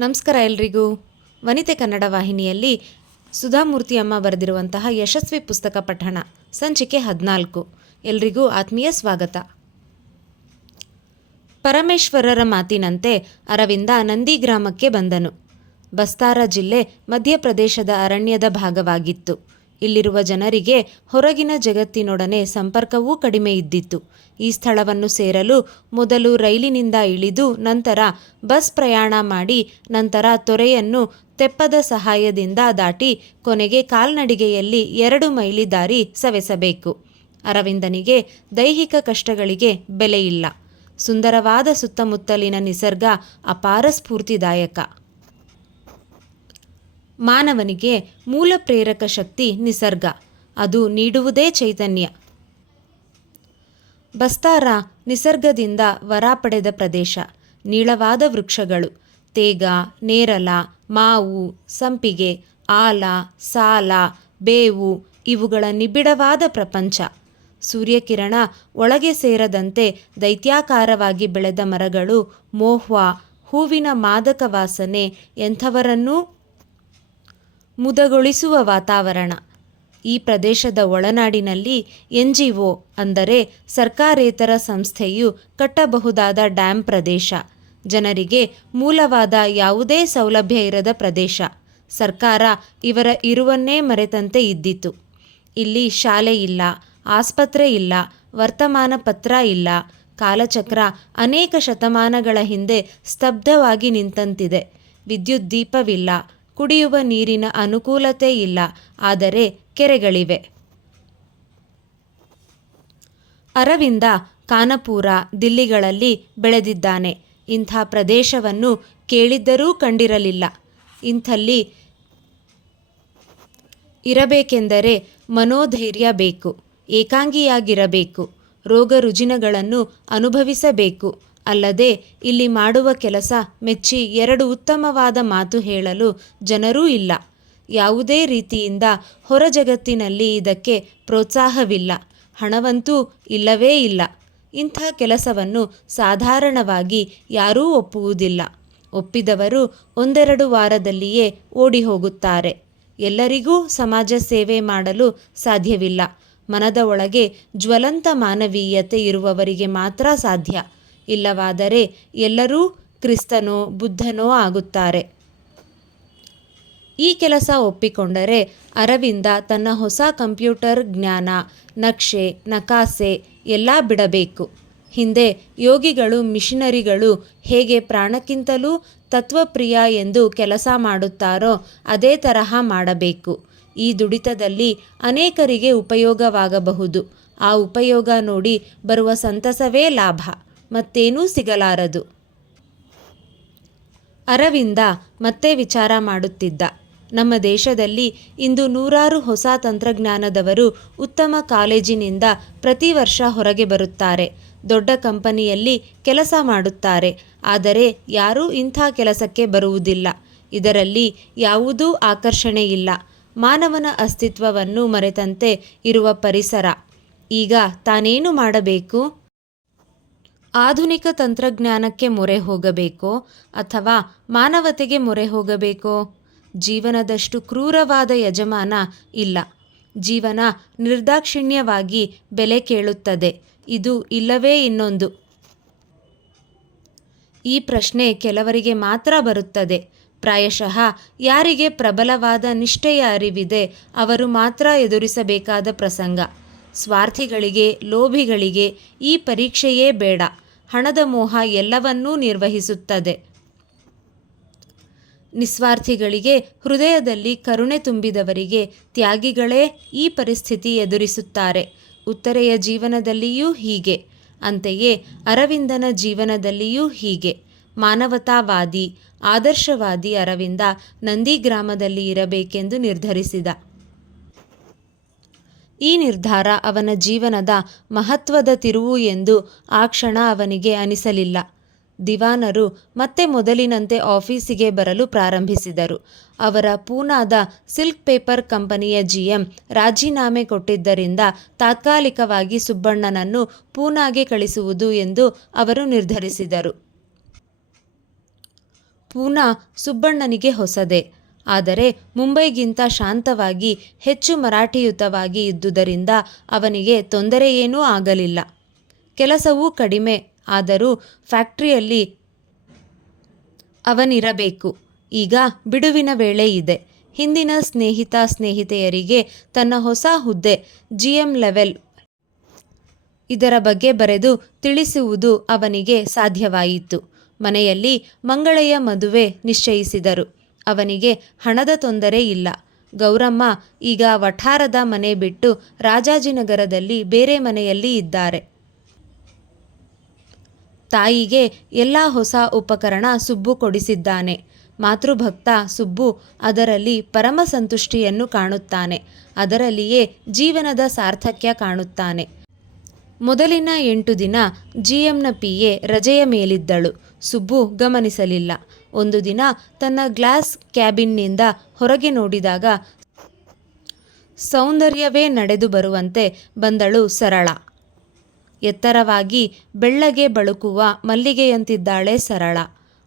ನಮಸ್ಕಾರ ಎಲ್ರಿಗೂ. ವನಿತೆ ಕನ್ನಡ ವಾಹಿನಿಯಲ್ಲಿ ಸುಧಾಮೂರ್ತಿ ಅಮ್ಮ ಬರೆದಿರುವಂತಹ ಯಶಸ್ವಿ ಪುಸ್ತಕ ಪಠಣ, ಸಂಚಿಕೆ ಹದಿನಾಲ್ಕು. ಎಲ್ರಿಗೂ ಆತ್ಮೀಯ ಸ್ವಾಗತ. ಪರಮೇಶ್ವರರ ಮಾತಿನಂತೆ ಅರವಿಂದ ನಂದಿಗ್ರಾಮಕ್ಕೆ ಬಂದನು. ಬಸ್ತಾರ ಜಿಲ್ಲೆ ಮಧ್ಯಪ್ರದೇಶದ ಅರಣ್ಯದ ಭಾಗವಾಗಿತ್ತು. ಇಲ್ಲಿರುವ ಜನರಿಗೆ ಹೊರಗಿನ ಜಗತ್ತಿನೊಡನೆ ಸಂಪರ್ಕವೂ ಕಡಿಮೆ ಇದ್ದಿತ್ತು. ಈ ಸ್ಥಳವನ್ನು ಸೇರಲು ಮೊದಲು ರೈಲಿನಿಂದ ಇಳಿದು ನಂತರ ಬಸ್ ಪ್ರಯಾಣ ಮಾಡಿ ನಂತರ ತೊರೆಯನ್ನು ತೆಪ್ಪದ ಸಹಾಯದಿಂದ ದಾಟಿ ಕೊನೆಗೆ ಕಾಲ್ನಡಿಗೆಯಲ್ಲಿ ಎರಡು ಮೈಲಿ ದಾರಿ ಸವೆಸಬೇಕು. ಅರವಿಂದನಿಗೆ ದೈಹಿಕ ಕಷ್ಟಗಳಿಗೆ ಬೆಲೆಯಿಲ್ಲ ಸುಂದರವಾದ ಸುತ್ತಮುತ್ತಲಿನ ನಿಸರ್ಗ ಅಪಾರ ಸ್ಫೂರ್ತಿದಾಯಕ. ಮಾನವನಿಗೆ ಮೂಲ ಪ್ರೇರಕ ಶಕ್ತಿ ನಿಸರ್ಗ. ಅದು ನೀಡುವುದೇ ಚೈತನ್ಯ. ಬಸ್ತಾರ ನಿಸರ್ಗದಿಂದ ವರ ಪಡೆದ ಪ್ರದೇಶ. ನೀಳವಾದ ವೃಕ್ಷಗಳು. ತೇಗ, ನೇರಲ, ಮಾವು, ಸಂಪಿಗೆ, ಆಲ, ಸಾಲ, ಬೇವು ಇವುಗಳ ನಿಬಿಡವಾದ ಪ್ರಪಂಚ. ಸೂರ್ಯಕಿರಣ ಒಳಗೆ ಸೇರದಂತೆ ದೈತ್ಯಾಕಾರವಾಗಿ ಬೆಳೆದ ಮರಗಳು, ಮೋಹ್ವ, ಹೂವಿನ ಮಾದಕ ವಾಸನೆ ಎಂಥವರನ್ನೂ ಮುದಗೊಳಿಸುವ ವಾತಾವರಣ. ಈ ಪ್ರದೇಶದ ಒಳನಾಡಿನಲ್ಲಿ ಎನ್ ಜಿ ಒ ಅಂದರೆ ಸರ್ಕಾರೇತರ ಸಂಸ್ಥೆಯು ಕಟ್ಟಬಹುದಾದ ಡ್ಯಾಂ ಪ್ರದೇಶ. ಜನರಿಗೆ ಮೂಲವಾದ ಯಾವುದೇ ಸೌಲಭ್ಯ ಇರದ ಪ್ರದೇಶ. ಸರ್ಕಾರ ಇವರ ಇರುವನ್ನೇ ಮರೆತಂತೆ ಇದ್ದಿತು. ಇಲ್ಲಿ ಶಾಲೆ ಇಲ್ಲ, ಆಸ್ಪತ್ರೆ ಇಲ್ಲ, ವರ್ತಮಾನ ಪತ್ರ ಇಲ್ಲ. ಕಾಲಚಕ್ರ ಅನೇಕ ಶತಮಾನಗಳ ಹಿಂದೆ ಸ್ತಬ್ಧವಾಗಿ ನಿಂತಂತಿದೆ. ವಿದ್ಯುತ್ ದೀಪವಿಲ್ಲ ಕುಡಿಯುವ ನೀರಿನ ಅನುಕೂಲತೆ ಇಲ್ಲ, ಆದರೆ ಕೆರೆಗಳಿವೆ. ಅರವಿಂದ ಕಾನಪುರ ದಿಲ್ಲಿಗಳಲ್ಲಿ ಬೆಳೆದಿದ್ದಾನೆ. ಇಂಥ ಪ್ರದೇಶವನ್ನು ಕೇಳಿದ್ದರೂ ಕಂಡಿರಲಿಲ್ಲ. ಇಂಥಲ್ಲಿ ಇರಬೇಕೆಂದರೆ ಮನೋಧೈರ್ಯ ಬೇಕು, ಏಕಾಂಗಿಯಾಗಿರಬೇಕು ರೋಗ ರುಜಿನಗಳನ್ನು ಅನುಭವಿಸಬೇಕು. ಅಲ್ಲದೆ ಇಲ್ಲಿ ಮಾಡುವ ಕೆಲಸ ಮೆಚ್ಚಿ ಎರಡು ಉತ್ತಮವಾದ ಮಾತು ಹೇಳಲು ಜನರೂ ಇಲ್ಲ. ಯಾವುದೇ ರೀತಿಯಿಂದ ಹೊರ ಜಗತ್ತಿನಲ್ಲಿ ಇದಕ್ಕೆ ಪ್ರೋತ್ಸಾಹವಿಲ್ಲ. ಹಣವಂತೂ ಇಲ್ಲವೇ ಇಲ್ಲ. ಇಂಥ ಕೆಲಸವನ್ನು ಸಾಧಾರಣವಾಗಿ ಯಾರೂ ಒಪ್ಪುವುದಿಲ್ಲ. ಒಪ್ಪಿದವರು ಒಂದೆರಡು ವಾರದಲ್ಲಿಯೇ ಓಡಿ ಹೋಗುತ್ತಾರೆ ಎಲ್ಲರಿಗೂ ಸಮಾಜ ಸೇವೆ ಮಾಡಲು ಸಾಧ್ಯವಿಲ್ಲ. ಮನದ ಒಳಗೆ ಜ್ವಲಂತ ಮಾನವೀಯತೆ ಇರುವವರಿಗೆ ಮಾತ್ರ ಸಾಧ್ಯ. ಇಲ್ಲವಾದರೆ ಎಲ್ಲರೂ ಕ್ರಿಸ್ತನೋ ಬುದ್ಧನೋ ಆಗುತ್ತಾರೆ. ಈ ಕೆಲಸ ಒಪ್ಪಿಕೊಂಡರೆ ಅರವಿಂದ ತನ್ನ ಹೊಸ ಕಂಪ್ಯೂಟರ್ ಜ್ಞಾನ, ನಕ್ಷೆ, ನಕಾಸೆ ಎಲ್ಲ ಬಿಡಬೇಕು. ಹಿಂದೆ ಯೋಗಿಗಳು, ಮಿಷನರಿಗಳು ಹೇಗೆ ಪ್ರಾಣಕ್ಕಿಂತಲೂ ತತ್ವಪ್ರಿಯ ಎಂದು ಕೆಲಸ ಮಾಡುತ್ತಾರೋ ಅದೇ ತರಹ ಮಾಡಬೇಕು. ಈ ದುಡಿತದಲ್ಲಿ ಅನೇಕರಿಗೆ ಉಪಯೋಗವಾಗಬಹುದು. ಆ ಉಪಯೋಗ ನೋಡಿ ಬರುವ ಸಂತಸವೇ ಲಾಭ. ಮತ್ತೇನೂ ಸಿಗಲಾರದು. ಅರವಿಂದ ಮತ್ತೆ ವಿಚಾರ ಮಾಡುತ್ತಿದ್ದ. ನಮ್ಮ ದೇಶದಲ್ಲಿ ಇಂದು ನೂರಾರು ಹೊಸ ತಂತ್ರಜ್ಞಾನದವರು ಉತ್ತಮ ಕಾಲೇಜಿನಿಂದ ಪ್ರತಿ ವರ್ಷ ಹೊರಗೆ ಬರುತ್ತಾರೆ. ದೊಡ್ಡ ಕಂಪನಿಯಲ್ಲಿ ಕೆಲಸ ಮಾಡುತ್ತಾರೆ. ಆದರೆ ಯಾರೂ ಇಂಥ ಕೆಲಸಕ್ಕೆ ಬರುವುದಿಲ್ಲ. ಇದರಲ್ಲಿ ಯಾವುದೂ ಆಕರ್ಷಣೆ ಇಲ್ಲ. ಮಾನವನ ಅಸ್ತಿತ್ವವನ್ನು ಮರೆತಂತೆ ಇರುವ ಪರಿಸರ. ಈಗ ತಾನೇನು ಮಾಡಬೇಕು? ಆಧುನಿಕ ತಂತ್ರಜ್ಞಾನಕ್ಕೆ ಮೊರೆ ಹೋಗಬೇಕೋ ಅಥವಾ ಮಾನವತೆಗೆ ಮೊರೆ ಹೋಗಬೇಕೋ? ಜೀವನದಷ್ಟು ಕ್ರೂರವಾದ ಯಜಮಾನ ಇಲ್ಲ. ಜೀವನ ನಿರ್ದಾಕ್ಷಿಣ್ಯವಾಗಿ ಬೆಲೆ ಕೇಳುತ್ತದೆ. ಇದು ಇಲ್ಲವೇ ಇನ್ನೊಂದು. ಈ ಪ್ರಶ್ನೆ ಕೆಲವರಿಗೆ ಮಾತ್ರ ಬರುತ್ತದೆ. ಪ್ರಾಯಶಃ ಯಾರಿಗೆ ಪ್ರಬಲವಾದ ನಿಷ್ಠೆಯ ಅರಿವಿದೆ ಅವರು ಮಾತ್ರ ಎದುರಿಸಬೇಕಾದ ಪ್ರಸಂಗ. ಸ್ವಾರ್ಥಿಗಳಿಗೆ, ಲೋಭಿಗಳಿಗೆ ಈ ಪರೀಕ್ಷೆಯೇ ಬೇಡ. ಹಣದ ಮೋಹ ಎಲ್ಲವನ್ನೂ ನಿರ್ವಹಿಸುತ್ತದೆ. ನಿಸ್ವಾರ್ಥಿಗಳಿಗೆ ಹೃದಯದಲ್ಲಿ ಕರುಣೆ ತುಂಬಿದವರಿಗೆ ತ್ಯಾಗಿಗಳೇ ಈ ಪರಿಸ್ಥಿತಿ ಎದುರಿಸುತ್ತಾರೆ. ಉತ್ತರೆಯ ಜೀವನದಲ್ಲಿಯೂ ಹೀಗೆ. ಅಂತೆಯೇ ಅರವಿಂದನ ಜೀವನದಲ್ಲಿಯೂ ಹೀಗೆ. ಮಾನವತಾವಾದಿ, ಆದರ್ಶವಾದಿ ಅರವಿಂದ ನಂದಿಗ್ರಾಮದಲ್ಲಿ ಇರಬೇಕೆಂದು ನಿರ್ಧರಿಸಿದ. ಈ ನಿರ್ಧಾರ ಅವನ ಜೀವನದ ಮಹತ್ವದ ತಿರುವು ಎಂದು ಆ ಕ್ಷಣ ಅವನಿಗೆ ಅನಿಸಲಿಲ್ಲ. ದಿವಾನರು ಮತ್ತೆ ಮೊದಲಿನಂತೆ ಆಫೀಸಿಗೆ ಬರಲು ಪ್ರಾರಂಭಿಸಿದರು. ಅವರ ಪೂನಾದ ಸಿಲ್ಕ್ ಪೇಪರ್ ಕಂಪನಿಯ ಜಿಎಂ ರಾಜೀನಾಮೆ ಕೊಟ್ಟಿದ್ದರಿಂದ ತಾತ್ಕಾಲಿಕವಾಗಿ ಸುಬ್ಬಣ್ಣನನ್ನು ಪೂನಾಗೆ ಕಳಿಸುವುದು ಎಂದು ಅವರು ನಿರ್ಧರಿಸಿದರು. ಪೂನಾ ಸುಬ್ಬಣ್ಣನಿಗೆ ಹೊಸದೇ. ಆದರೆ ಮುಂಬೈಗಿಂತ ಶಾಂತವಾಗಿ, ಹೆಚ್ಚು ಮರಾಠಿಯುತವಾಗಿ ಇದ್ದುದರಿಂದ ಅವನಿಗೆ ತೊಂದರೆಯೇನೂ ಆಗಲಿಲ್ಲ. ಕೆಲಸವೂ ಕಡಿಮೆ, ಆದರೂ ಫ್ಯಾಕ್ಟ್ರಿಯಲ್ಲಿ ಅವನಿರಬೇಕು. ಈಗ ಬಿಡುವಿನ ವೇಳೆ ಇದೆ. ಹಿಂದಿನ ಸ್ನೇಹಿತ ಸ್ನೇಹಿತೆಯರಿಗೆ ತನ್ನ ಹೊಸ ಹುದ್ದೆ ಜಿ ಎಂ ಲೆವೆಲ್ ಇದರ ಬಗ್ಗೆ ಬರೆದು ತಿಳಿಸುವುದು ಅವನಿಗೆ ಸಾಧ್ಯವಾಯಿತು. ಮನೆಯಲ್ಲಿ ಮಂಗಳೆಯ ಮದುವೆ ನಿಶ್ಚಯಿಸಿದರು. ಅವನಿಗೆ ಹಣದ ತೊಂದರೆ ಇಲ್ಲ. ಗೌರಮ್ಮ ಈಗ ವಠಾರದ ಮನೆ ಬಿಟ್ಟು ರಾಜಾಜಿನಗರದಲ್ಲಿ ಬೇರೆ ಮನೆಯಲ್ಲಿ ಇದ್ದಾರೆ. ತಾಯಿಗೆ ಎಲ್ಲ ಹೊಸ ಉಪಕರಣ ಸುಬ್ಬು ಕೊಡಿಸಿದ್ದಾನೆ. ಮಾತೃಭಕ್ತ ಸುಬ್ಬು ಅದರಲ್ಲಿ ಪರಮ ಸಂತುಷ್ಟಿಯನ್ನು ಕಾಣುತ್ತಾನೆ. ಅದರಲ್ಲಿಯೇ ಜೀವನದ ಸಾರ್ಥಕ್ಯ ಕಾಣುತ್ತಾನೆ. ಮೊದಲಿನ ಎಂಟು ದಿನ ಜಿಎಂನ ಪಿಎ ರಜೆಯ ಮೇಲಿದ್ದಳು. ಸುಬ್ಬು ಗಮನಿಸಲಿಲ್ಲ. ಒಂದು ದಿನ ತನ್ನ ಗ್ಲಾಸ್ ಕ್ಯಾಬಿನ್ನಿಂದ ಹೊರಗೆ ನೋಡಿದಾಗ ಸೌಂದರ್ಯವೇ ನಡೆದು ಬರುವಂತೆ ಬಂದಳು ಸರಳ. ಎತ್ತರವಾಗಿ ಬೆಳ್ಳಗೆ ಬಳುಕುವ ಮಲ್ಲಿಗೆಯಂತಿದ್ದಾಳೆ ಸರಳ.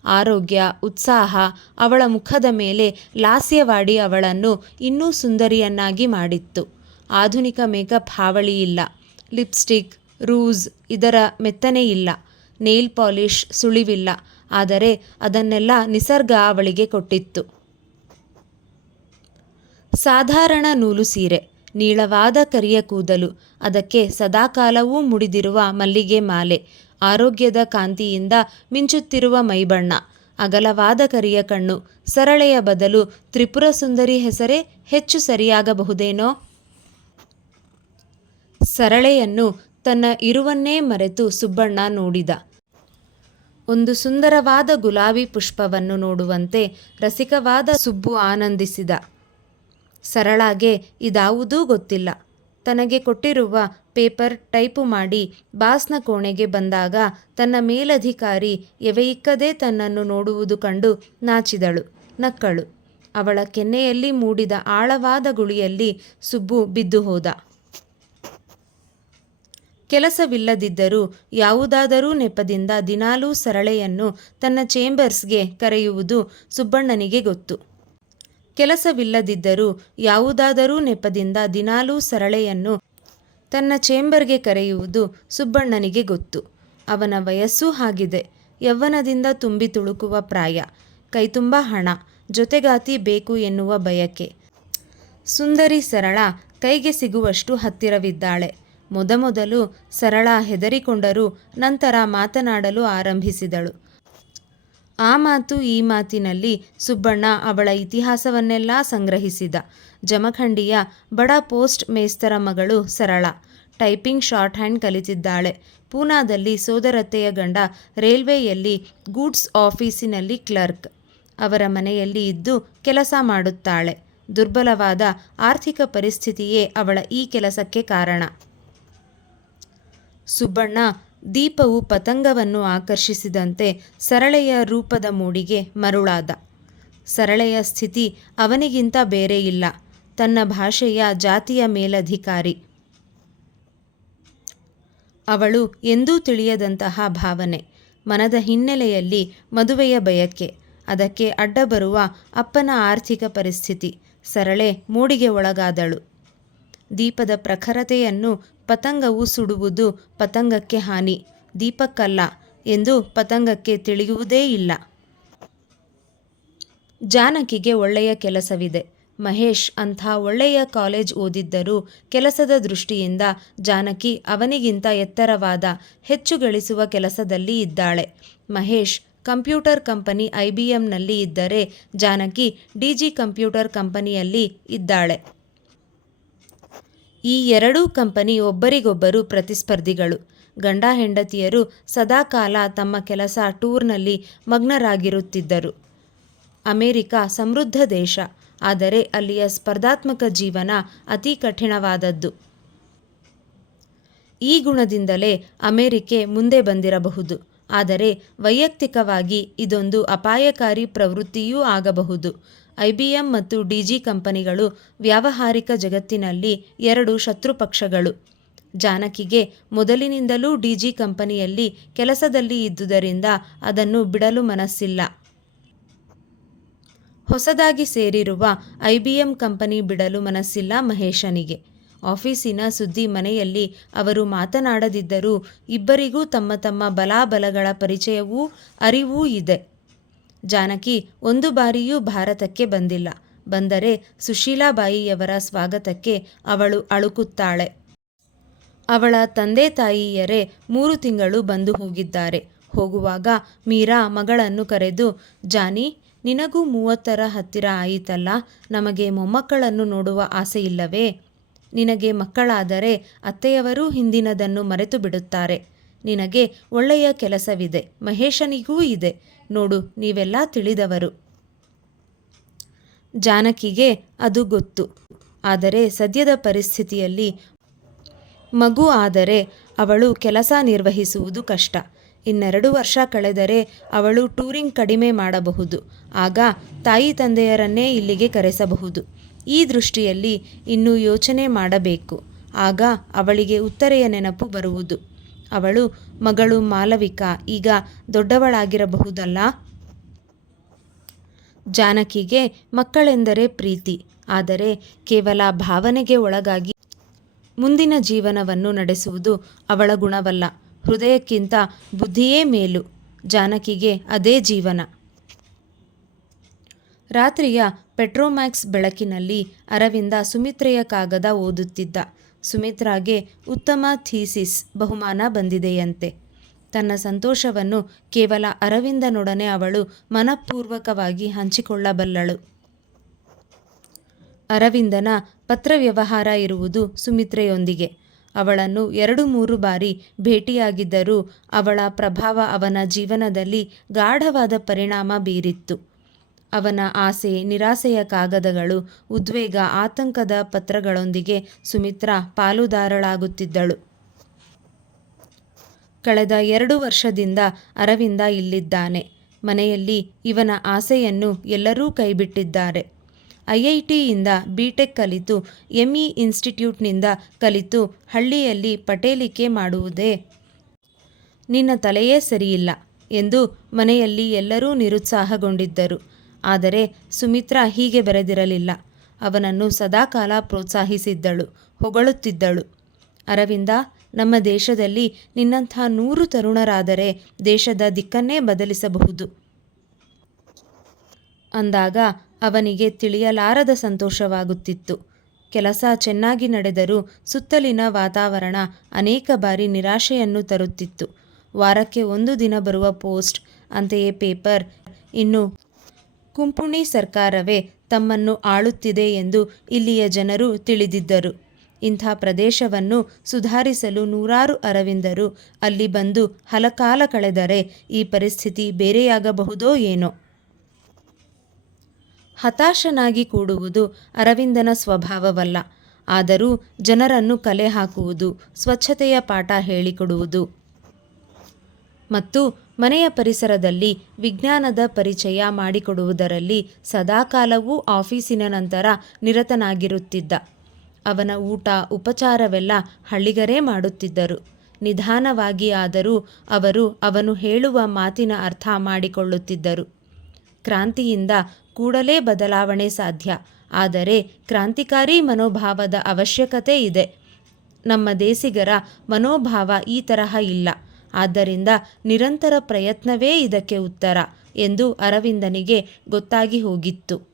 ಆರೋಗ್ಯ, ಉತ್ಸಾಹ, ಅವಳ ಮುಖದ ಮೇಲೆ ಲಾಸ್ಯವಾಡಿ ಅವಳನ್ನು ಇನ್ನೂ ಸುಂದರಿಯನ್ನಾಗಿ ಮಾಡಿತ್ತು. ಆಧುನಿಕ ಮೇಕಪ್ ಹಾವಳಿಯಿಲ್ಲ ಲಿಪ್ಸ್ಟಿಕ್, ರೂಸ್ ಇದರ ಮೆತ್ತನೆ ಇಲ್ಲ. ನೇಲ್ ಪಾಲಿಷ್ ಸುಳಿವಿಲ್ಲ. ಆದರೆ ಅದನ್ನೆಲ್ಲ ನಿಸರ್ಗ ಅವಳಿಗೆ ಕೊಟ್ಟಿತ್ತು. ಸಾಧಾರಣ ನೂಲು ಸೀರೆ, ನೀಳವಾದ ಕರಿಯ ಕೂದಲು, ಅದಕ್ಕೆ ಸದಾಕಾಲವೂ ಮುಡಿದಿರುವ ಮಲ್ಲಿಗೆ ಮಾಲೆ, ಆರೋಗ್ಯದ ಕಾಂತಿಯಿಂದ ಮಿಂಚುತ್ತಿರುವ ಮೈಬಣ್ಣ, ಅಗಲವಾದ ಕರಿಯ ಕಣ್ಣು, ಸರಳೆಯ ಬದಲು ತ್ರಿಪುರ ಸುಂದರಿ ಹೆಸರೇ ಹೆಚ್ಚು ಸರಿಯಾಗಬಹುದೇನೋ? ಸರಳೆಯನ್ನು ತನ್ನ ಇರುವನ್ನೇ ಮರೆತು ಸುಬ್ಬಣ್ಣ ನೋಡಿದ. ಒಂದು ಸುಂದರವಾದ ಗುಲಾಬಿ ಪುಷ್ಪವನ್ನು ನೋಡುವಂತೆ ರಸಿಕವಾದ ಸುಬ್ಬು ಆನಂದಿಸಿದ. ಸರಳಾಗೆ ಇದಾವುದೂ ಗೊತ್ತಿಲ್ಲ. ತನಗೆ ಕೊಟ್ಟಿರುವ ಪೇಪರ್ ಟೈಪು ಮಾಡಿ ಬಾಸ್ನ ಕೋಣೆಗೆ ಬಂದಾಗ ತನ್ನ ಮೇಲಧಿಕಾರಿ ಎವೆಯಿಕ್ಕದೇ ತನ್ನನ್ನು ನೋಡುವುದು ಕಂಡು ನಾಚಿದಳು, ನಕ್ಕಳು. ಅವಳ ಕೆನ್ನೆಯಲ್ಲಿ ಮೂಡಿದ ಆಳವಾದ ಗುಳಿಯಲ್ಲಿ ಸುಬ್ಬು ಬಿದ್ದು ಹೋದ ಕೆಲಸವಿಲ್ಲದಿದ್ದರೂ ಯಾವುದಾದರೂ ನೆಪದಿಂದ ದಿನಾಲೂ ಸರಳೆಯನ್ನು ತನ್ನ ಚೇಂಬರ್ಸ್ಗೆ ಕರೆಯುವುದು ಸುಬ್ಬಣ್ಣನಿಗೆ ಗೊತ್ತು. ಕೆಲಸವಿಲ್ಲದಿದ್ದರೂ ಯಾವುದಾದರೂ ನೆಪದಿಂದ ದಿನಾಲೂ ಸರಳೆಯನ್ನು ತನ್ನ ಚೇಂಬರ್ಗೆ ಕರೆಯುವುದು ಸುಬ್ಬಣ್ಣನಿಗೆ ಗೊತ್ತು. ಅವನ ವಯಸ್ಸೂ ಆಗಿದೆ ಯೌವನದಿಂದ ತುಂಬಿ ತುಳುಕುವ ಪ್ರಾಯ. ಕೈತುಂಬ ಹಣ. ಜೊತೆಗಾತಿ ಬೇಕು ಎನ್ನುವ ಬಯಕೆ. ಸುಂದರಿ ಸರಳ ಕೈಗೆ ಸಿಗುವಷ್ಟು ಹತ್ತಿರವಿದ್ದಾಳೆ. ಮೊದಮೊದಲು ಸರಳ ಹೆದರಿಕೊಂಡರೂ, ನಂತರ ಮಾತನಾಡಲು ಆರಂಭಿಸಿದಳು. ಆ ಮಾತು ಈ ಮಾತಿನಲ್ಲಿ ಸುಬ್ಬಣ್ಣ ಅವಳ ಇತಿಹಾಸವನ್ನೆಲ್ಲ ಸಂಗ್ರಹಿಸಿದ. ಜಮಖಂಡಿಯ ಬಡ ಪೋಸ್ಟ್ ಮೇಸ್ತರ ಮಗಳು ಸರಳ. ಟೈಪಿಂಗ್ ಶಾರ್ಟ್ ಹ್ಯಾಂಡ್ ಕಲಿತಿದ್ದಾಳೆ. ಪೂನಾದಲ್ಲಿ ಸೋದರತ್ತೆಯ ಗಂಡ ರೈಲ್ವೆಯಲ್ಲಿ ಗೂಡ್ಸ್ ಆಫೀಸಿನಲ್ಲಿ ಕ್ಲರ್ಕ್. ಅವರ ಮನೆಯಲ್ಲಿ ಇದ್ದು ಕೆಲಸ ಮಾಡುತ್ತಾಳೆ. ದುರ್ಬಲವಾದ ಆರ್ಥಿಕ ಪರಿಸ್ಥಿತಿಯೇ ಅವಳ ಈ ಕೆಲಸಕ್ಕೆ ಕಾರಣ. ಸುಬ್ಬಣ್ಣ ದೀಪವು ಪತಂಗವನ್ನು ಆಕರ್ಷಿಸಿದಂತೆ ಸರಳೆಯ ರೂಪದ ಮೂಡಿಗೆ ಮರುಳಾದ. ಸರಳೆಯ ಸ್ಥಿತಿ ಅವನಿಗಿಂತ ಬೇರೆ ಇಲ್ಲ. ತನ್ನ ಭಾಷೆಯ ಜಾತಿಯ ಮೇಲಧಿಕಾರಿ. ಅವಳು ಎಂದೂ ತಿಳಿಯದಂತಹ ಭಾವನೆ. ಮನದ ಹಿನ್ನೆಲೆಯಲ್ಲಿ ಮದುವೆಯ ಬಯಕೆ. ಅದಕ್ಕೆ ಅಡ್ಡ ಬರುವ ಅಪ್ಪನ ಆರ್ಥಿಕ ಪರಿಸ್ಥಿತಿ. ಸರಳೆ ಮೂಡಿಗೆ ಒಳಗಾದಳು. ದೀಪದ ಪ್ರಖರತೆಯನ್ನು ಪತಂಗವು ಸುಡುವುದು ಪತಂಗಕ್ಕೆ ಹಾನಿ, ದೀಪಕ್ಕಲ್ಲ ಎಂದು ಪತಂಗಕ್ಕೆ ತಿಳಿಯುವುದೇ ಇಲ್ಲ. ಜಾನಕಿಗೆ ಒಳ್ಳೆಯ ಕೆಲಸವಿದೆ. ಮಹೇಶ್ ಅಂಥ ಒಳ್ಳೆಯ ಕಾಲೇಜ್ ಓದಿದ್ದರೂ ಕೆಲಸದ ದೃಷ್ಟಿಯಿಂದ ಜಾನಕಿ ಅವನಿಗಿಂತ ಎತ್ತರವಾದ, ಹೆಚ್ಚು ಗಳಿಸುವ ಕೆಲಸದಲ್ಲಿ ಇದ್ದಾಳೆ. Mahesh computer company I B ಎಂನಲ್ಲಿ ಇದ್ದರೆ ಜಾನಕಿ ಡಿ ಜಿ ಕಂಪ್ಯೂಟರ್ ಕಂಪನಿಯಲ್ಲಿ ಇದ್ದಾಳೆ. ಈ ಎರಡೂ ಕಂಪನಿ ಒಬ್ಬರಿಗೊಬ್ಬರು ಪ್ರತಿಸ್ಪರ್ಧಿಗಳು. ಗಂಡ ಹೆಂಡತಿಯರು ಸದಾಕಾಲ ತಮ್ಮ ಕೆಲಸ ಟೂರ್ನಲ್ಲಿ ಮಗ್ನರಾಗಿರುತ್ತಿದ್ದರು. ಅಮೆರಿಕ ಸಮೃದ್ಧ ದೇಶ, ಆದರೆ ಅಲ್ಲಿಯ ಸ್ಪರ್ಧಾತ್ಮಕ ಜೀವನ ಅತಿ ಕಠಿಣವಾದದ್ದು. ಈ ಗುಣದಿಂದಲೇ ಅಮೆರಿಕೆ ಮುಂದೆ ಬಂದಿರಬಹುದು, ಆದರೆ ವೈಯಕ್ತಿಕವಾಗಿ ಇದೊಂದು ಅಪಾಯಕಾರಿ ಪ್ರವೃತ್ತಿಯೂ ಆಗಬಹುದು. ಐಬಿಎಂ ಮತ್ತು ಡಿಜಿ ಕಂಪನಿಗಳು ವ್ಯಾವಹಾರಿಕ ಜಗತ್ತಿನಲ್ಲಿ ಎರಡು ಶತ್ರುಪಕ್ಷಗಳು ಜಾನಕಿಗೆ ಮೊದಲಿನಿಂದಲೂ ಡಿಜಿ ಕಂಪನಿಯಲ್ಲಿ ಕೆಲಸದಲ್ಲಿ ಇದ್ದುದರಿಂದ ಅದನ್ನು ಬಿಡಲು ಮನಸ್ಸಿಲ್ಲ. ಹೊಸದಾಗಿ ಸೇರಿರುವ ಐಬಿಎಂ ಕಂಪನಿ ಬಿಡಲು ಮನಸ್ಸಿಲ್ಲ ಮಹೇಶನಿಗೆ. ಆಫೀಸಿನ ಸುದ್ದಿ ಮನೆಯಲ್ಲಿ ಅವರು ಮಾತನಾಡದಿದ್ದರೂ ಇಬ್ಬರಿಗೂ ತಮ್ಮ ತಮ್ಮ ಬಲಾಬಲಗಳ ಪರಿಚಯವೂ, ಅರಿವೂ ಇದೆ. ಜಾನಕಿ ಒಂದು ಬಾರಿಯೂ ಭಾರತಕ್ಕೆ ಬಂದಿಲ್ಲ. ಬಂದರೆ ಸುಶೀಲಾಬಾಯಿಯವರ ಸ್ವಾಗತಕ್ಕೆ ಅವಳು ಅಳುಕುತ್ತಾಳೆ. ಅವಳ ತಂದೆ ತಾಯಿಯರೇ ಮೂರು ತಿಂಗಳು ಬಂದು ಹೋಗಿದ್ದಾರೆ. ಹೋಗುವಾಗ ಮೀರಾ ಮಗಳನ್ನು ಕರೆದು, ಜಾನಿ, ನಿನಗೂ ಮೂವತ್ತರ ಹತ್ತಿರ ಆಯಿತಲ್ಲ? ನಮಗೆ ಮೊಮ್ಮಕ್ಕಳನ್ನು ನೋಡುವ ಆಸೆ ಇಲ್ಲವೇ? ನಿನಗೆ ಮಕ್ಕಳಾದರೆ ಅತ್ತೆಯವರೂ ಹಿಂದಿನದನ್ನು ಮರೆತು ಬಿಡುತ್ತಾರೆ ನಿನಗೆ ಒಳ್ಳೆಯ ಕೆಲಸವಿದೆ, ಮಹೇಶನಿಗೂ ಇದೆ. ನೋಡು, ನೀವೆಲ್ಲ ತಿಳಿದವರು. ಜಾನಕಿಗೆ ಅದು ಗೊತ್ತು. ಆದರೆ ಸದ್ಯದ ಪರಿಸ್ಥಿತಿಯಲ್ಲಿ ಮಗು ಆದರೆ ಅವಳು ಕೆಲಸ ನಿರ್ವಹಿಸುವುದು ಕಷ್ಟ. ಇನ್ನೆರಡು ವರ್ಷ ಕಳೆದರೆ ಅವಳು ಟೂರಿಂಗ್ ಕಡಿಮೆ ಮಾಡಬಹುದು. ಆಗ ತಾಯಿ ತಂದೆಯರನ್ನೇ ಇಲ್ಲಿಗೆ ಕರೆಸಬಹುದು. ಈ ದೃಷ್ಟಿಯಲ್ಲಿ ಇನ್ನೂ ಯೋಚನೆ ಮಾಡಬೇಕು. ಆಗ ಅವಳಿಗೆ ಉತ್ತರೆಯ ನೆನಪು ಬರುವುದು. ಅವಳು, ಮಗಳು ಮಾಲವಿಕಾ, ಈಗ ದೊಡ್ಡವಳಾಗಿರಬಹುದಲ್ಲ? ಜಾನಕಿಗೆ ಮಕ್ಕಳೆಂದರೆ ಪ್ರೀತಿ, ಆದರೆ ಕೇವಲ ಭಾವನೆಗೆ ಒಳಗಾಗಿ ಮುಂದಿನ ಜೀವನವನ್ನು ನಡೆಸುವುದು ಅವಳ ಗುಣವಲ್ಲ, ಹೃದಯಕ್ಕಿಂತ ಬುದ್ಧಿಯೇ ಮೇಲು, ಜಾನಕಿಗೆ ಅದೇ ಜೀವನ. ರಾತ್ರಿಯ ಪೆಟ್ರೋಮ್ಯಾಕ್ಸ್ ಬೆಳಕಿನಲ್ಲಿ ಅರವಿಂದ ಸುಮಿತ್ರೆಯ ಕಾಗದ ಓದುತ್ತಿದ್ದ. ಸುಮಿತ್ರಾಗೆ ಉತ್ತಮ ಥೀಸಿಸ್ ಬಹುಮಾನ ಬಂದಿದೆಯಂತೆ. ತನ್ನ ಸಂತೋಷವನ್ನು ಕೇವಲ ಅರವಿಂದನೊಡನೆ ಅವಳು ಮನಪೂರ್ವಕವಾಗಿ ಹಂಚಿಕೊಳ್ಳಬಲ್ಲಳು. ಅರವಿಂದನ ಪತ್ರ ವ್ಯವಹಾರ ಇರುವುದು ಸುಮಿತ್ರೆಯೊಂದಿಗೆ. ಅವಳನ್ನು ಎರಡು ಮೂರು ಬಾರಿ ಭೇಟಿಯಾಗಿದ್ದರೂ ಅವಳ ಪ್ರಭಾವ ಅವನ ಜೀವನದಲ್ಲಿ ಗಾಢವಾದ ಪರಿಣಾಮ ಬೀರಿತ್ತು. ಅವನ ಆಸೆ, ನಿರಾಸೆಯ ಕಾಗದಗಳು, ಉದ್ವೇಗ, ಆತಂಕದ ಪತ್ರಗಳೊಂದಿಗೆ ಸುಮಿತ್ರಾ ಪಾಲುದಾರಳಾಗುತ್ತಿದ್ದಳು. ಕಳೆದ ಎರಡು ವರ್ಷದಿಂದ ಅರವಿಂದ ಇಲ್ಲಿದ್ದಾನೆ. ಮನೆಯಲ್ಲಿ ಇವನ ಆಸೆಯನ್ನು ಎಲ್ಲರೂ ಕೈಬಿಟ್ಟಿದ್ದಾರೆ. ಐಐಟಿಯಿಂದ ಬಿಟೆಕ್ ಕಲಿತು, ಎಂಇ ಇನ್ಸ್ಟಿಟ್ಯೂಟ್ನಿಂದ ಕಲಿತು, ಹಳ್ಳಿಯಲ್ಲಿ ಪಟೇಲಿಕೆ ಮಾಡುವುದೇ ನಿನ್ನ ತಲೆಯೇ ಸರಿಯಿಲ್ಲ ಎಂದು ಮನೆಯಲ್ಲಿ ಎಲ್ಲರೂ ನಿರುತ್ಸಾಹಗೊಂಡಿದ್ದರು. ಆದರೆ ಸುಮಿತ್ರಾ ಹೀಗೆ ಬರೆದಿರಲಿಲ್ಲ. ಅವನನ್ನು ಸದಾಕಾಲ ಪ್ರೋತ್ಸಾಹಿಸಿದ್ದಳು, ಹೊಗಳುತ್ತಿದ್ದಳು. ಅರವಿಂದ, ನಮ್ಮ ದೇಶದಲ್ಲಿ ನಿನ್ನಂಥ ನೂರು ತರುಣರಾದರೆ ದೇಶದ ದಿಕ್ಕನ್ನೇ ಬದಲಿಸಬಹುದು. ಅಂದಾಗ ಅವನಿಗೆ ತಿಳಿಯಲಾರದ ಸಂತೋಷವಾಗುತ್ತಿತ್ತು. ಕೆಲಸ ಚೆನ್ನಾಗಿ ನಡೆದರೂ ಸುತ್ತಲಿನ ವಾತಾವರಣ ಅನೇಕ ಬಾರಿ ನಿರಾಶೆಯನ್ನು ತರುತ್ತಿತ್ತು. ವಾರಕ್ಕೆ ಒಂದು ದಿನ ಬರುವ ಪೋಸ್ಟ್, ಅಂತೆಯೇ ಪೇಪರ್, ಇನ್ನು ಕುಂಪುಣಿ ಸರ್ಕಾರವೇ ತಮ್ಮನ್ನು ಆಳುತ್ತಿದೆ ಎಂದು ಇಲ್ಲಿಯ ಜನರು ತಿಳಿದಿದ್ದರು. ಇಂಥ ಪ್ರದೇಶವನ್ನು ಸುಧಾರಿಸಲು ನೂರಾರು ಅರವಿಂದರು ಅಲ್ಲಿ ಬಂದು ಹಲಕಾಲ ಕಳೆದರೆ ಈ ಪರಿಸ್ಥಿತಿ ಬೇರೆಯಾಗಬಹುದೋ ಏನೋ. ಹತಾಶನಾಗಿ ಕೂಡುವುದು ಅರವಿಂದನ ಸ್ವಭಾವವಲ್ಲ. ಆದರೂ ಜನರನ್ನು ಕಲೆ ಹಾಕುವುದು, ಸ್ವಚ್ಛತೆಯ ಪಾಠ ಹೇಳಿಕೊಡುವುದು. ಮತ್ತು ಮನೆಯ ಪರಿಸರದಲ್ಲಿ ವಿಜ್ಞಾನದ ಪರಿಚಯ ಮಾಡಿಕೊಡುವುದರಲ್ಲಿ ಸದಾಕಾಲವೂ ಆಫೀಸಿನ ನಂತರ ನಿರತನಾಗಿರುತ್ತಿದ್ದ. ಅವನ ಊಟ, ಉಪಚಾರವೆಲ್ಲ ಹಳ್ಳಿಗರೇ ಮಾಡುತ್ತಿದ್ದರು. ನಿಧಾನವಾಗಿ ಆದರೂ ಅವರು ಅವನು ಹೇಳುವ ಮಾತಿನ ಅರ್ಥ ಮಾಡಿಕೊಳ್ಳುತ್ತಿದ್ದರು. ಕ್ರಾಂತಿಯಿಂದ ಕೂಡಲೇ ಬದಲಾವಣೆ ಸಾಧ್ಯ. ಆದರೆ ಕ್ರಾಂತಿಕಾರಿ ಮನೋಭಾವದ ಅವಶ್ಯಕತೆ ಇದೆ. ನಮ್ಮ ದೇಸಿಗರ ಮನೋಭಾವ ಈ ತರಹ ಇಲ್ಲ. ಆದ್ದರಿಂದ ನಿರಂತರ ಪ್ರಯತ್ನವೇ ಇದಕ್ಕೆ ಉತ್ತರ ಎಂದು ಅರವಿಂದನಿಗೆ ಗೊತ್ತಾಗಿ ಹೋಗಿತ್ತು.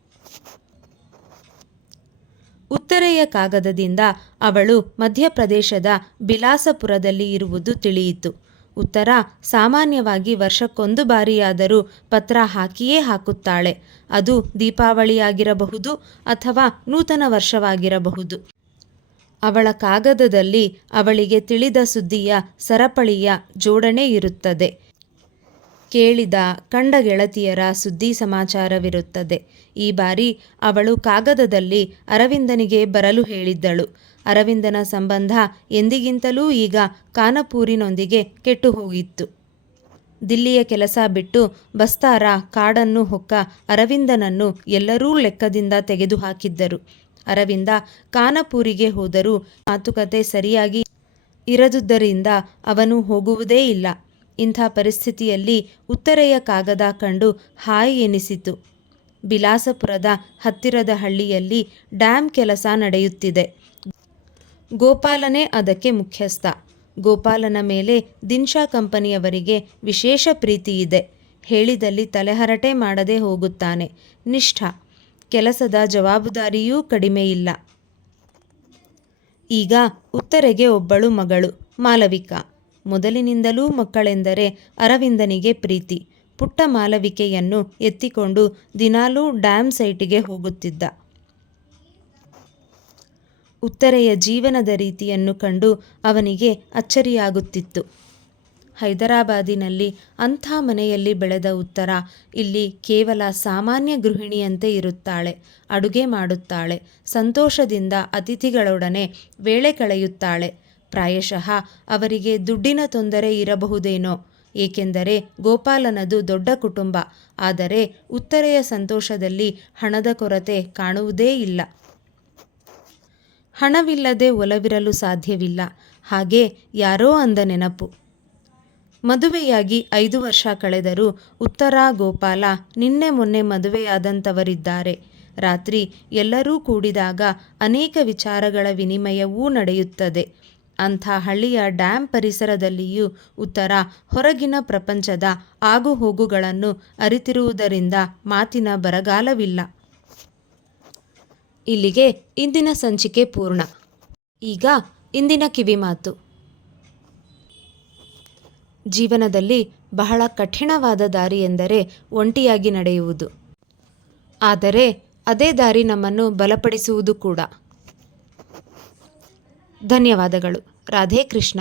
ಉತ್ತರೆಯ ಕಾಗದದಿಂದ ಅವಳು ಮಧ್ಯಪ್ರದೇಶದ ಬಿಲಾಸಪುರದಲ್ಲಿ ಇರುವುದು ತಿಳಿಯಿತು. ಉತ್ತರ, ಸಾಮಾನ್ಯವಾಗಿ ವರ್ಷಕ್ಕೊಂದು ಬಾರಿಯಾದರೂ ಪತ್ರ ಹಾಕಿಯೇ ಹಾಕುತ್ತಾಳೆ. ಅದು ದೀಪಾವಳಿಯಾಗಿರಬಹುದು ಅಥವಾ ನೂತನ ವರ್ಷವಾಗಿರಬಹುದು. ಅವಳ ಕಾಗದದಲ್ಲಿ ಅವಳಿಗೆ ತಿಳಿದ ಸುದ್ದಿಯ ಸರಪಳಿಯ ಜೋಡಣೆ ಇರುತ್ತದೆ. ಕೇಳಿದ ಕಂಡ ಗೆಳತಿಯರ ಸುದ್ದಿ ಸಮಾಚಾರವಿರುತ್ತದೆ. ಈ ಬಾರಿ ಅವಳು ಕಾಗದದಲ್ಲಿ ಅರವಿಂದನಿಗೆ ಬರಲು ಹೇಳಿದ್ದಳು. ಅರವಿಂದನ ಸಂಬಂಧ ಎಂದಿಗಿಂತಲೂ ಈಗ ಕಾನಪೂರಿನೊಂದಿಗೆ ಕೆಟ್ಟು ಹೋಗಿತ್ತು. ದಿಲ್ಲಿಯ ಕೆಲಸ ಬಿಟ್ಟು ಬಸ್ತಾರ, ಕಾಡನ್ನು ಹೊಕ್ಕ ಅರವಿಂದನನ್ನು ಎಲ್ಲರೂ ಲೆಕ್ಕದಿಂದ ತೆಗೆದುಹಾಕಿದ್ದರು. ಅರವಿಂದ ಕಾನಪೂರಿಗೆ ಹೋದರೂ ಮಾತುಕತೆ ಸರಿಯಾಗಿ ಇರದುದರಿಂದ ಅವನು ಹೋಗುವುದೇ ಇಲ್ಲ. ಇಂಥ ಪರಿಸ್ಥಿತಿಯಲ್ಲಿ ಉತ್ತರೆಯ ಕಾಗದ ಕಂಡು ಹಾಯ್ ಎನಿಸಿತು. ಬಿಲಾಸಪುರದ ಹತ್ತಿರದ ಹಳ್ಳಿಯಲ್ಲಿ ಡ್ಯಾಮ್ ಕೆಲಸ ನಡೆಯುತ್ತಿದೆ. ಗೋಪಾಲನೇ ಅದಕ್ಕೆ ಮುಖ್ಯಸ್ಥ. ಗೋಪಾಲನ ಮೇಲೆ ದಿನ್ಶಾ ಕಂಪನಿಯವರಿಗೆ ವಿಶೇಷ ಪ್ರೀತಿ ಇದೆ. ಹೇಳಿದಲ್ಲಿ ತಲೆಹರಟೆ ಮಾಡದೆ ಹೋಗುತ್ತಾನೆ. ನಿಷ್ಠ, ಕೆಲಸದ ಜವಾಬ್ದಾರಿಯೂ ಕಡಿಮೆ ಇಲ್ಲ. ಈಗ ಉತ್ತರೆಗೆ ಒಬ್ಬಳು ಮಗಳು, ಮಾಲವಿಕಾ. ಮೊದಲಿನಿಂದಲೂ ಮಕ್ಕಳೆಂದರೆ ಅರವಿಂದನಿಗೆ ಪ್ರೀತಿ. ಪುಟ್ಟ ಮಾಲವಿಕೆಯನ್ನು ಎತ್ತಿಕೊಂಡು ದಿನಾಲೂ ಡ್ಯಾಮ್ ಸೈಟಿಗೆ ಹೋಗುತ್ತಿದ್ದ. ಉತ್ತರೆಯ ಜೀವನದ ರೀತಿಯನ್ನು ಕಂಡು ಅವನಿಗೆ ಅಚ್ಚರಿಯಾಗುತ್ತಿತ್ತು. ಹೈದರಾಬಾದಿನಲ್ಲಿ ಅಂಥ ಮನೆಯಲ್ಲಿ ಬೆಳೆದ ಉತ್ತರ, ಇಲ್ಲಿ ಕೇವಲ ಸಾಮಾನ್ಯ ಗೃಹಿಣಿಯಂತೆ ಇರುತ್ತಾಳೆ, ಅಡುಗೆ ಮಾಡುತ್ತಾಳೆ, ಸಂತೋಷದಿಂದ ಅತಿಥಿಗಳೊಡನೆ ವೇಳೆ ಕಳೆಯುತ್ತಾಳೆ. ಪ್ರಾಯಶಃ ಅವರಿಗೆ ದುಡ್ಡಿನ ತೊಂದರೆ ಇರಬಹುದೇನೋ, ಏಕೆಂದರೆ ಗೋಪಾಲನದು ದೊಡ್ಡ ಕುಟುಂಬ, ಆದರೆ ಉತ್ತರೆಯ ಸಂತೋಷದಲ್ಲಿ ಹಣದ ಕೊರತೆ ಕಾಣುವುದೇ ಇಲ್ಲ. ಹಣವಿಲ್ಲದೆ ಒಲವಿರಲು ಸಾಧ್ಯವಿಲ್ಲ. ಹಾಗೆ ಯಾರೋ ಅಂದ ನೆನಪು. ಮದುವೆಯಾಗಿ ಐದು ವರ್ಷ ಕಳೆದರೂ ಉತ್ತರ ಗೋಪಾಲ ನಿನ್ನೆ ಮೊನ್ನೆ ಮದುವೆಯಾದಂಥವರಿದ್ದಾರೆ ರಾತ್ರಿ ಎಲ್ಲರೂ ಕೂಡಿದಾಗ ಅನೇಕ ವಿಚಾರಗಳ ವಿನಿಮಯವೂ ನಡೆಯುತ್ತದೆ. ಅಂಥ ಹಳ್ಳಿಯ ಡ್ಯಾಂ ಪರಿಸರದಲ್ಲಿಯೂ ಉತ್ತರ ಹೊರಗಿನ ಪ್ರಪಂಚದ ಆಗುಹೋಗುಗಳನ್ನು ಅರಿತಿರುವುದರಿಂದ ಮಾತಿನ ಬರಗಾಲವಿಲ್ಲ. ಇಲ್ಲಿಗೆ ಇಂದಿನ ಸಂಚಿಕೆ ಪೂರ್ಣ. ಈಗ ಇಂದಿನ ಕಿವಿಮಾತು ಜೀವನದಲ್ಲಿ ಬಹಳ ಕಠಿಣವಾದ ದಾರಿ ಎಂದರೆ ಒಂಟಿಯಾಗಿ ನಡೆಯುವುದು. ಆದರೆ ಅದೇ ದಾರಿ ನಮ್ಮನ್ನು ಬಲಪಡಿಸುವುದು ಕೂಡ. ಧನ್ಯವಾದಗಳು. ರಾಧೇ ಕೃಷ್ಣ.